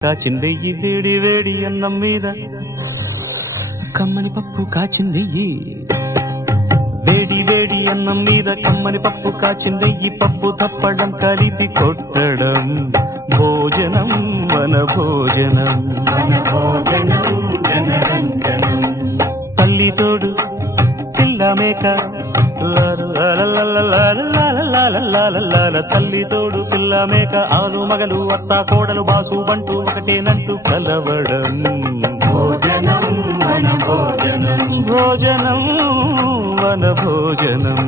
కాచిందెయ్యి వేడి వేడి అన్నం మీద కమ్మని పప్పు కాచిందెయ్యి వేడి వేడి అన్నం మీద కమ్మని పప్పు కాచిందెయ్యి పప్పు తప్పడం కలిపి కొట్టడం భోజనం మన భోజనం తల్లి తోడు పిల్ల మేక తల్లి తోడు పిల్ల మేక ఆలు మగలు అత్త కోడలు బాసు బంటూ ఒకటేనంటూ కలవడం భోజనం వన భోజనం